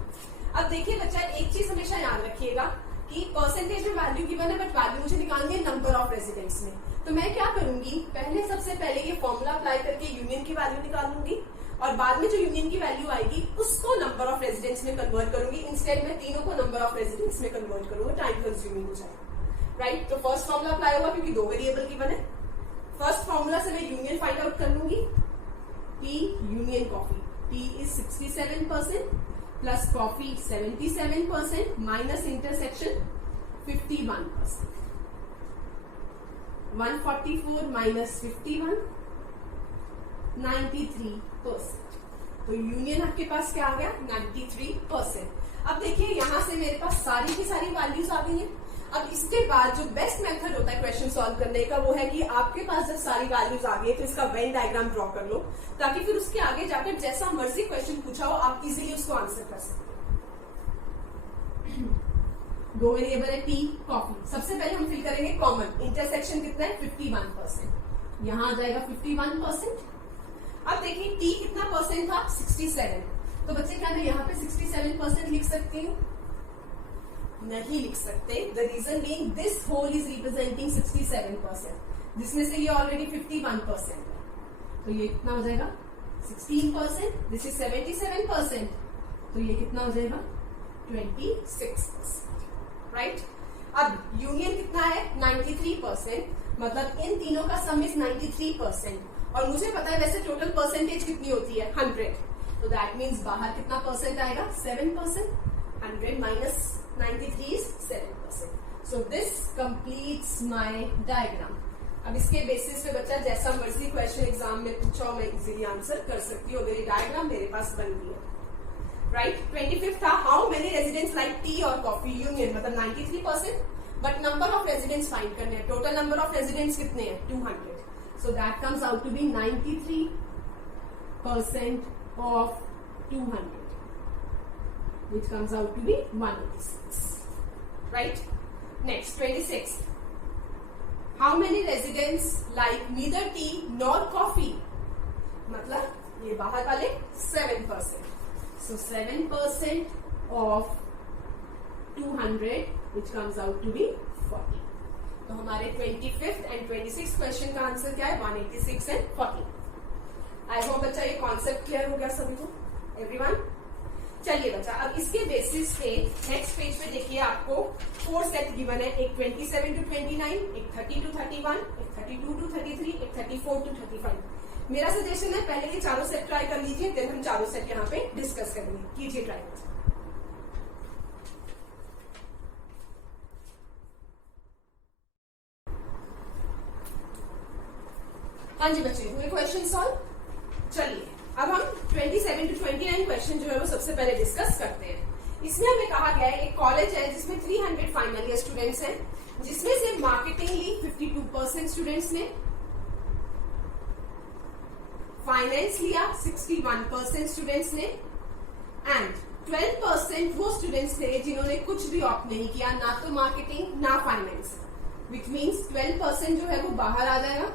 अब देखिए बच्चा एक चीज हमेशा याद रखिएगा कि परसेंटेज में वैल्यू गिवन है बट वैल्यू मुझे निकालनी है नंबर ऑफ रेजिडेंट्स में। तो मैं क्या करूंगी, पहले सबसे पहले ये फॉर्मूला अप्लाई करके यूनियन की वैल्यू निकालूंगी और बाद में जो यूनियन की वैल्यू आएगी उसको नंबर ऑफ रेजिडेंट्स में कन्वर्ट करूंगी। इंस्टेड में तीनों को नंबर ऑफ रेजिडेंट्स में कन्वर्ट करूंगा, टाइम कंज्यूमिंग हो जाएगा, राइट? तो फर्स्ट फॉर्मूला अप्लाई होगा क्योंकि दो वेरिएबल गिवन है। फर्स्ट फॉर्मूला से मैं यूनियन फाइंड आउट कर लूंगी, T union coffee, T is 67% plus coffee 77% minus intersection 51%। 144 minus 51 93%। तो यूनियन आपके पास क्या आ गया? 93%। अब देखिए यहां से मेरे पास सारी की सारी वैल्यूज आ गई हैं। अब इसके बाद जो बेस्ट मेथड होता है क्वेश्चन सॉल्व करने का वो है कि आपके पास जब सारी वैल्यूज आ गई तो इसका वेन डायग्राम ड्रॉ कर लो, ताकि फिर उसके आगे जाकर जैसा मर्जी क्वेश्चन पूछा हो आप इजीली उसको आंसर कर सकते। दो वेरिएबल है टी कॉफी। सबसे पहले हम फिल करेंगे कॉमन, इंटरसेक्शन कितना है? 51%। यहां आ जाएगा 51%। अब देखिए टी कितना परसेंट था? 67। तो बच्चे क्या मैं यहाँ पे 67% लिख सकती हूँ? नहीं लिख सकते। The reason being this whole is representing 67%, जिसमें से ये ऑलरेडी 51% है। तो ये कितना हो जाएगा? 16%। दिस इज 77%, तो ये कितना हो जाएगा? 26%, राइट? अब यूनियन कितना है? 93%, मतलब इन तीनों का सम इज 93%। और मुझे पता है वैसे टोटल परसेंटेज कितनी होती है? 100। तो दैट मीन्स बाहर कितना परसेंट आएगा? 7%। 100 minus 93 is 7%. So this completes my diagram. अब इसके बेसिस पे बच्चा जैसा मर्जी क्वेश्चन एग्जाम में पूछा मैं इजीली आंसर कर सकती हूँ। मेरी डायग्राम मेरे पास बन गई है, राइट? 25 था how many residents like T और कॉफी, यूनियन मतलब 93%, but number of residents find करने हैं। टोटल नंबर ऑफ रेजिडेंट्स कितने हैं? 200. So that comes out to be 93% of 200. which comes out to be 186. Right? Next, 26. How many residents like neither tea nor coffee? मतलब ये बाहर वाले 7%. So 7% of 200, which comes out to be 40. तो हमारे 25th and 26th question का answer क्या है? 186 and 40. I hope बच्चा ये कॉन्सेप्ट क्लियर हो गया सभी को, एवरीवन. चलिए बच्चा, अब इसके बेसिस पे नेक्स्ट पेज पे देखिए आपको 4 सेट गिवन है. एक 27 to 29, एक 30 to 31, एक 32 to 33, एक 34 to 35. मेरा सजेशन है पहले ये चारों सेट ट्राई कर लीजिए, देन हम चारों सेट यहाँ पे डिस्कस करेंगे. कीजिए ट्राई. हाँ जी बच्चे, हुए क्वेश्चन सॉल्व. चलिए अब हम 27 to 29 क्वेश्चन जो है वो सबसे पहले डिस्कस करते हैं. इसमें हमें कहा गया है एक कॉलेज है जिसमें 300 फाइनल ईयर स्टूडेंट्स हैं, जिसमें से मार्केटिंग ली 52% स्टूडेंट्स ने, फाइनेंस लिया 61% स्टूडेंट्स ने, एंड 12% वो स्टूडेंट्स थे जिन्होंने कुछ भी ऑप्ट नहीं किया, ना तो मार्केटिंग ना फाइनेंस. विच मीन्स 12% जो है वो बाहर आ जाएगा,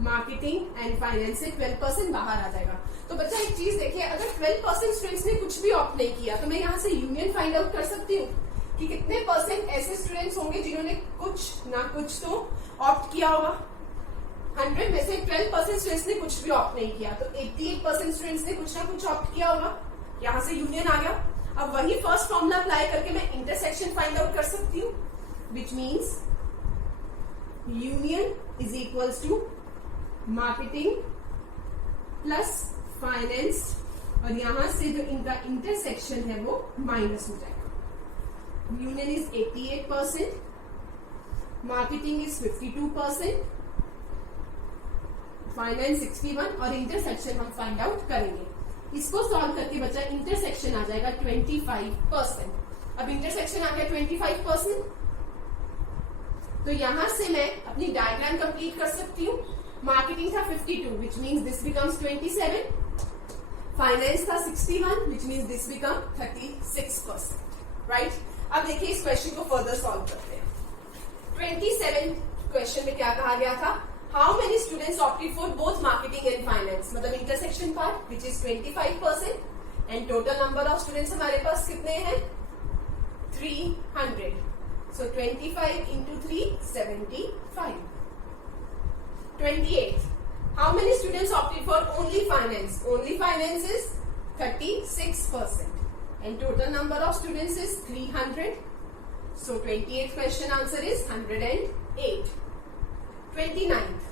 मार्केटिंग एंड फाइनेंस से 12% बाहर आ जाएगा. तो बच्चा एक चीज देखिए, अगर 12% स्टूडेंट्स ने कुछ भी ऑप्ट नहीं किया तो मैं यहाँ से यूनियन फाइंड आउट कर सकती हूँ कि कितने परसेंट ऐसे स्टूडेंट्स होंगे जिन्होंने कुछ ना कुछ तो ऑप्ट किया होगा. 100 में से 12% स्टूडेंट्स ने कुछ भी ऑप्ट नहीं किया, तो 88% स्टूडेंट्स ने कुछ ना कुछ ऑप्ट किया होगा. यहाँ से यूनियन आ गया. अब वही फर्स्ट फॉर्मूला अप्लाई करके मैं इंटरसेक्शन फाइंड आउट कर सकती हूँ, which means union is equals to marketing plus finance, और यहां से जो इनका इंटरसेक्शन है वो माइनस हो जाएगा. Union is 88%, marketing is 52%, finance 61 और इंटरसेक्शन हम फाइंड आउट करेंगे. इसको सॉल्व करके बच्चा इंटरसेक्शन आ जाएगा 25%. अब इंटरसेक्शन आ गया 25%, तो यहां से मैं अपनी डायग्राम कंप्लीट कर सकती हूँ. मार्केटिंग था 52, which means this becomes 27. Finance था 61, which means this become 36%. Right? अब देखिए इस क्वेश्चन को फर्दर सॉल्व करते हैं. 27 क्वेश्चन में क्या कहा गया था? How many students opted for both marketing and finance, मतलब intersection part, which is 25%, and total number of students हमारे पास कितने हैं? 300. So 25 into 3, 75. 28. How many students opted for only finance? Only finance is 36%. And total number of students is 300. So 28th question answer is 108. 29th.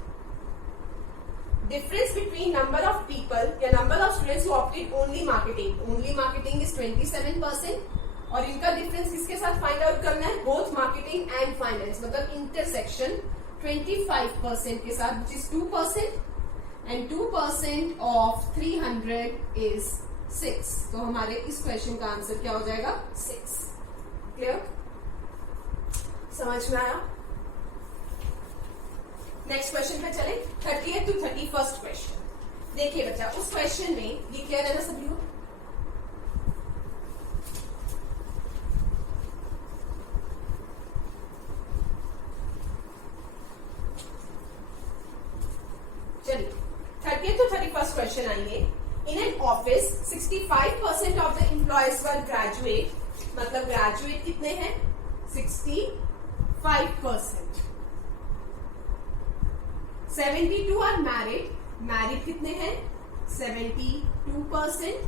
Difference between number of people, या number of students who opted only marketing. Only marketing is 27%. और इनका difference किसके साथ find out करना है? Both marketing and finance, मतलब intersection 25% के साथ, which is 2%, and 2% of 300 is 6. तो हमारे इस क्वेश्चन का आंसर क्या हो जाएगा? 6. क्लियर? समझ में आया? नेक्स्ट क्वेश्चन पे चले. 30th to 31st question. देखिए बच्चा, उस क्वेश्चन में ये क्लियर है ना सभी को? चलिए 30th to 31st क्वेश्चन आएंगे. In an office 65% of the employees were graduate, मतलब ग्रेजुएट कितने हैं? 65%. 72 आर मैरिड, मैरिड कितने हैं? 72%.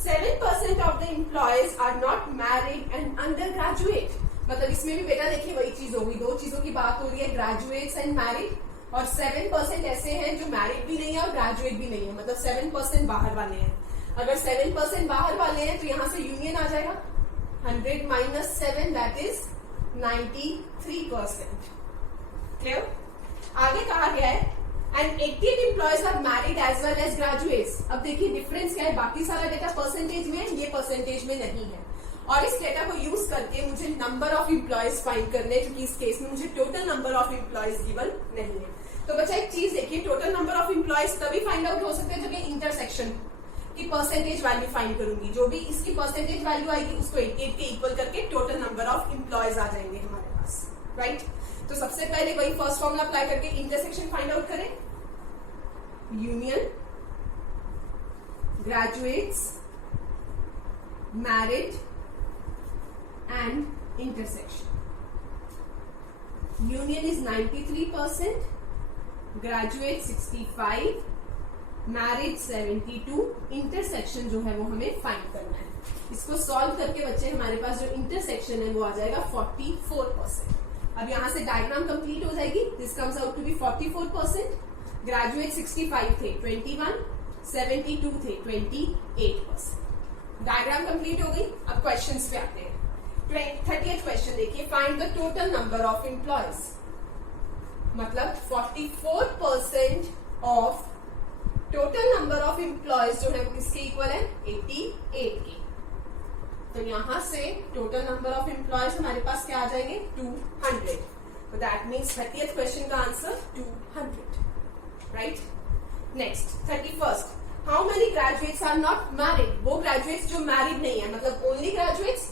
7% of the employees are not married and undergraduate, मतलब इसमें भी बेटा देखिए वही चीज होगी, दो चीजों की बात हो रही है, ग्रेजुएट्स एंड मैरिड. और 7% ऐसे हैं जो मैरिड भी नहीं है और ग्रेजुएट भी नहीं है, मतलब 7% बाहर वाले हैं. अगर 7% बाहर वाले हैं तो यहां से यूनियन आ जाएगा. 100 minus 7 that is 93%. क्लियर? आगे कहा गया है and 88 employees are married as well as graduates. अब देखिए डिफरेंस क्या है, बाकी सारा डेटा परसेंटेज में, ये परसेंटेज में नहीं है. और इस डेटा को यूज करके मुझे नंबर ऑफ एम्प्लॉयज फाइंड करने, क्योंकि इस केस में मुझे total number of employees given नहीं है. तो बच्चा एक चीज देखिए, टोटल नंबर ऑफ एम्प्लॉयज तभी फाइंड आउट हो सकते हैं जब ये इंटरसेक्शन, कि परसेंटेज वैल्यू फाइंड करूंगी, जो भी इसकी परसेंटेज वैल्यू आएगी उसको 88 के इक्वल करके टोटल नंबर ऑफ एम्प्लॉयज आ जाएंगे हमारे पास, राइट। तो सबसे पहले वही फर्स्ट फॉर्मूला अप्लाई करके इंटरसेक्शन फाइंड आउट करें। Union, graduates, married and intersection. Union is 93%, graduate 65, marriage 72, intersection जो है वो हमें फाइंड करना है। इसको सॉल्व करके बच्चे हमारे पास जो इंटरसेक्शन है वो आ जाएगा 44%। अब यहां से डायग्राम कंप्लीट हो जाएगी। This comes out to be 44%, graduate 65 थे 21, 72 थे 28%। डायग्राम कंप्लीट हो गई। अब क्वेश्चंस पे आते हैं। 30th क्वेश्चन देखिए, find the total number of employees, मतलब 44% of total number of employees जो है वो किसके इक्वल है, 88 के। तो यहां से टोटल नंबर ऑफ एम्प्लॉयज हमारे पास क्या आ जाएंगे, 200। तो दैट मीन्स 30th क्वेश्चन का answer 200, right. Next 31st, how many graduates are not married, वो ग्रेजुएट्स जो मैरिड नहीं है, मतलब ओनली ग्रेजुएट्स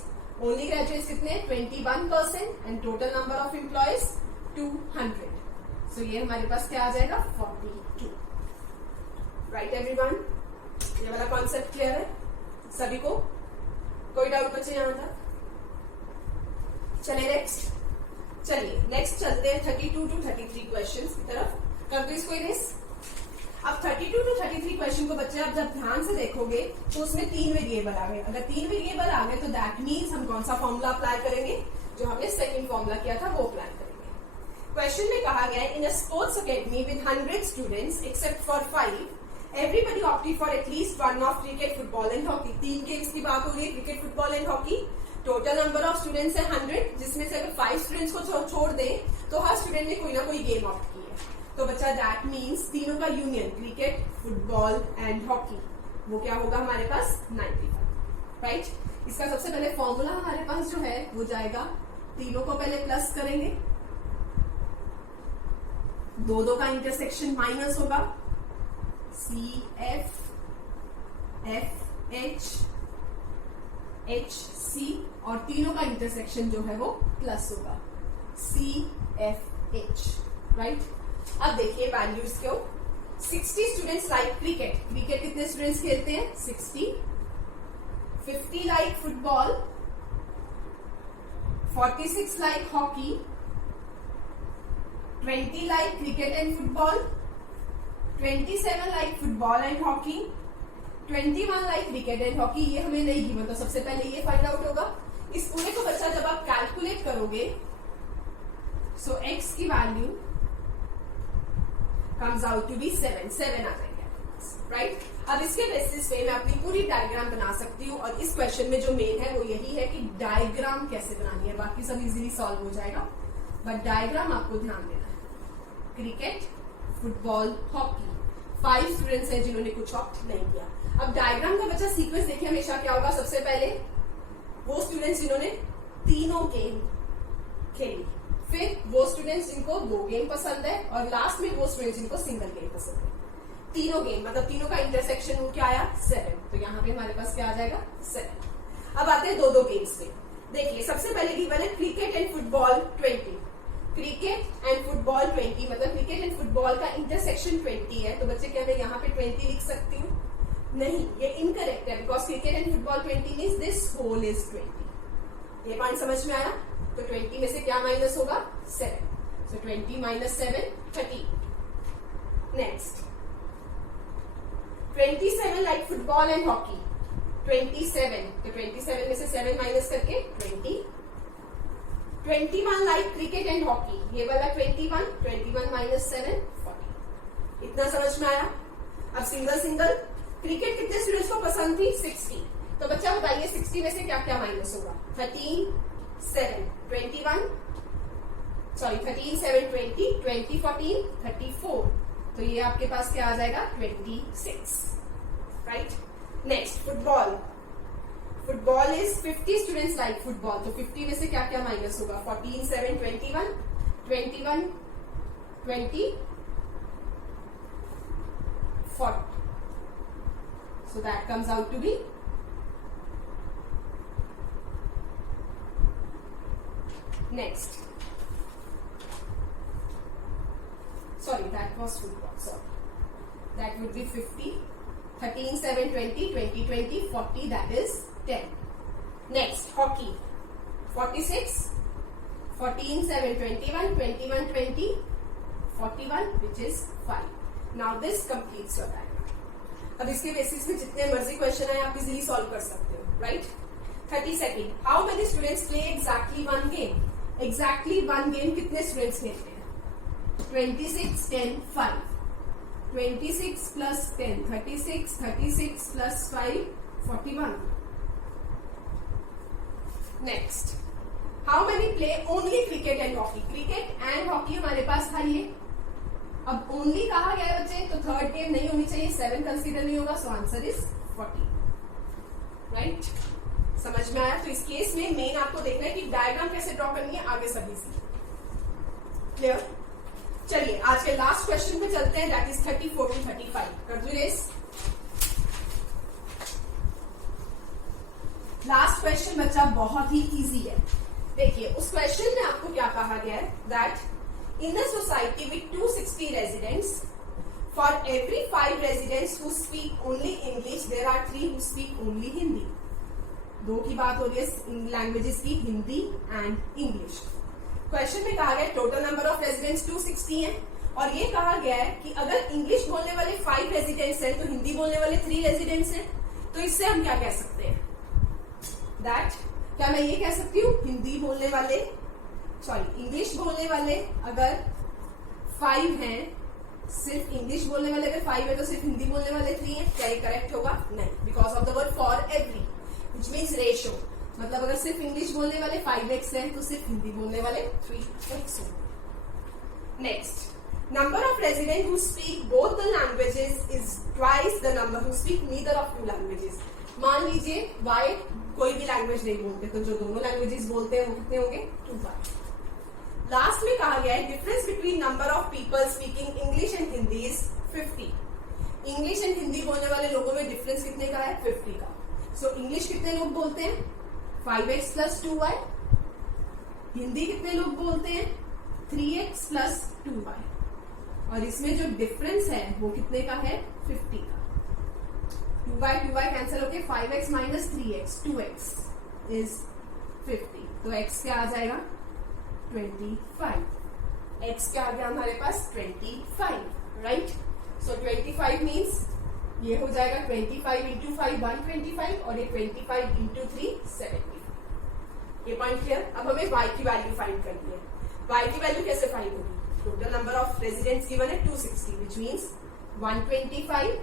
कितने, 21% and total number of employees 200। सो ये हमारे पास क्या आ जाएगा, 42, राइट एवरीवन। ये वाला कॉन्सेप्ट क्लियर है सभी को, कोई डाउट बचे यहां तक? चलिए नेक्स्ट चलते हैं 32 to 33 क्वेश्चंस की तरफ। कर दो इसको इरेज। अब 32 to 33 क्वेश्चन को बच्चे आप जब ध्यान से देखोगे तो उसमें 3 वेरिएबल आ गए। अगर 3 वेरिएबल आ गए तो दैट मीन्स हम कौन सा फॉर्मूला अप्लाई करेंगे, जो हमने सेकंड फॉर्मूला किया था वो अप्लाई करेंगे। क्वेश्चन में कहा गया है, in a sports academy with 100 students except for 5, everybody opted for at least one of cricket, football and hockey. 3 games की बात हो रही है, cricket, football and hockey. Total number of students है 100, जिसमें से अगर 5 स्टूडेंट्स को छोड़ दें तो हर स्टूडेंट ने कोई ना कोई गेम ऑप्ट की है। तो बच्चा दैट मीन्स तीनों का union, cricket, football and hockey, वो क्या होगा हमारे पास, 95, राइट। इसका सबसे पहले फॉर्मूला हमारे पास जो है वो जाएगा, तीनों को पहले प्लस करेंगे, 2 का इंटरसेक्शन माइनस होगा, CF FH HC, और तीनों का इंटरसेक्शन जो है वो प्लस होगा, CFH, राइट। अब देखिए वैल्यूज को, 60 स्टूडेंट्स लाइक क्रिकेट, क्रिकेट कितने स्टूडेंट्स खेलते हैं, 60, 50 like football, 46 like hockey, 20 like cricket and football, 27 like football and hockey, 21 like cricket and hockey. ये हमें नहीं गिवन, तो सबसे पहले ये फाइंड आउट होगा। इस पूरे को बच्चा जब आप कैलकुलेट करोगे, सो x की value comes out to be 7 आ जाएंगे, राइट। अब इसके बेसिस पे मैं अपनी पूरी डायग्राम बना सकती हूँ, और इस क्वेश्चन में जो मेन है वो यही है कि डायग्राम कैसे बनानी है। बाकी सब इजीली सॉल्व हो जाएगा, बट डायग्राम आपको ध्यान देना है। क्रिकेट, फुटबॉल, हॉकी, 5 स्टूडेंट्स हैं जिन्होंने कुछ ऑप्ट नहीं किया। अब डायग्राम का बच्चा सीक्वेंस देखिए हमेशा क्या होगा, सबसे पहले वो स्टूडेंट्स जिन्होंने तीनों गेम खेली, फिर वो स्टूडेंट्स जिनको 2 गेम पसंद है, और लास्ट में वो स्टूडेंट्स जिनको सिंगल गेम पसंद है। तीनों गेम मतलब तीनों का इंटरसेक्शन वो क्या आया, 7। तो यहाँ पे हमारे पास क्या आ जाएगा, 7। अब आते हैं 2 गेम्स पे। देखिए सबसे पहले गिवन है cricket and football 20, cricket and football 20, मतलब क्रिकेट एंड फुटबॉल का इंटरसेक्शन 20 है। तो बच्चे क्या मैं यहाँ पे 20 लिख सकती हूँ, नहीं, ये इनकरेक्ट है, because cricket and football 20 means this whole is 20। ये पॉइंट समझ में आया। तो 20 में से क्या माइनस होगा, 7। सो 20 minus 7, 30। Next 27 like football and hockey, 27, तो 27 में से 7 माइनस करके 20। 21 लाइक क्रिकेट एंड हॉकी, ये वाला 21 माइनस 7, 40। इतना समझ में आया। अब सिंगल क्रिकेट कितने स्टूडेंट्स को पसंद थी, 60। तो बच्चा बताइए 60 में से क्या क्या माइनस होगा, 13, 7, 21, सॉरी 13, 7, 20, 20, 14, 34। तो ये आपके पास क्या आ जाएगा, 26, right. Next football is 50 students like football, तो 50 में से क्या क्या माइनस होगा, 14, 7, 21, 21, 20, 40। So that comes out to be next. Sorry, that was football. Sorry. That would be 50. 13, 7, 20, 20, 20, 40, that is 10. Next, hockey. 46. 14, 7, 21, 21, 20, 41, which is 5. Now this completes your diagram. अब इसके basis में जितने मर्जी क्वेश्चन है आप इजीली सॉल्व कर सकते हो, right? 32nd. How many students play exactly one game? Exactly one game कितने स्टूडेंट्स खेलते हैं? 26, 10, 5. 26 plus 10, 36, 36 plus 5, 41. Next. How many play only cricket and hockey? Cricket and hockey हमारे पास था ये. अब only कहा गया है बच्चे, तो थर्ड गेम नहीं होनी चाहिए, 7 कंसीडर नहीं होगा, so आंसर इज 40. राइट? समझ में आया? तो इस केस में मेन आपको देखना है कि डायग्राम कैसे ड्रॉ करनी है, आगे सभी से क्लियर. चलिए आज के लास्ट क्वेश्चन पे चलते हैं, दैट इज 34 to 35. कर दो रेस. लास्ट क्वेश्चन बच्चा बहुत ही इजी है. देखिए उस क्वेश्चन में आपको क्या कहा गया है, that in a society with 260 residents, for every 5 residents who speak only English there are 3 who speak only Hindi. दो की बात हो रही है लैंग्वेजेस की, हिंदी एंड इंग्लिश. क्वेश्चन में कहा गया टोटल नंबर ऑफ रेजिडेंट्स 260 है, और ये कहा गया है कि अगर इंग्लिश बोलने वाले 5 रेजिडेंट्स हैं तो हिंदी बोलने वाले 3 रेजिडेंट्स हैं. तो इससे हम क्या कह सकते हैं, दैट क्या मैं ये कह सकती हूँ हिंदी बोलने वाले, सॉरी इंग्लिश बोलने वाले अगर 5 हैं, सिर्फ इंग्लिश बोलने वाले अगर 5 है तो सिर्फ हिंदी बोलने वाले 3 हैं. क्या ये करेक्ट होगा? नहीं, because of the word for every which means ratio. मतलब अगर सिर्फ इंग्लिश बोलने वाले 5x हैं तो सिर्फ हिंदी बोलने वाले 3x होंगे. Next, number of resident who speak both the languages is twice the number who speak neither of to languages. मान लीजिए y कोई भी लैंग्वेज नहीं बोलते, तो जो दोनों लैंग्वेजेस बोलते हैं वो कितने होंगे? 2y. लास्ट में कहा गया है difference between number of people speaking English and Hindi is 50. English and Hindi बोलने वाले लोगों में डिफरेंस कितने का है? 50 का. सो इंग्लिश कितने लोग बोलते हैं? 5x plus 2y. हिंदी कितने लोग बोलते हैं? 3x plus 2y. और इसमें जो डिफरेंस है वो कितने का है? 50 का. 2y 2y कैंसिल होके 5x minus 3x 2x is 50. तो x क्या आ जाएगा? 25. x क्या आ गया हमारे पास? 25. राइट? सो 25 मीन्स ये हो जाएगा 25 इंटू 5 125, और ये 25 इंटू 3 75. ये पॉइंट क्लियर. अब हमें y की वैल्यू फाइंड करनी है. y की वैल्यू कैसे फाइंड होगी? Total number of residents given है 260, which means 125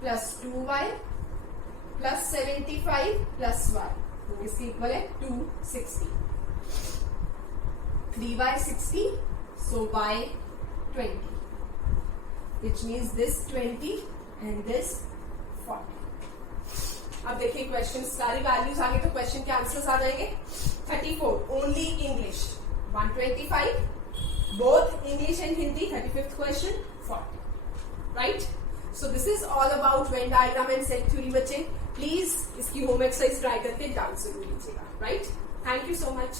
plus 2y plus 75 plus y, तो इसके इक्वल है 260. 3y 60, so y 20, which means this 20 and this 40. अब देखिए क्वेश्चन सारी वैल्यूज आ गई तो क्वेश्चन के आंसर्स आ जाएंगे. 34 only English 125, both English and Hindi 35th question 40. Right? So this is all about Venn diagram and set theory. बच्चे please इसकी home exercise try करके डाउन जरूर लीजिएगा. Right? Thank you so much.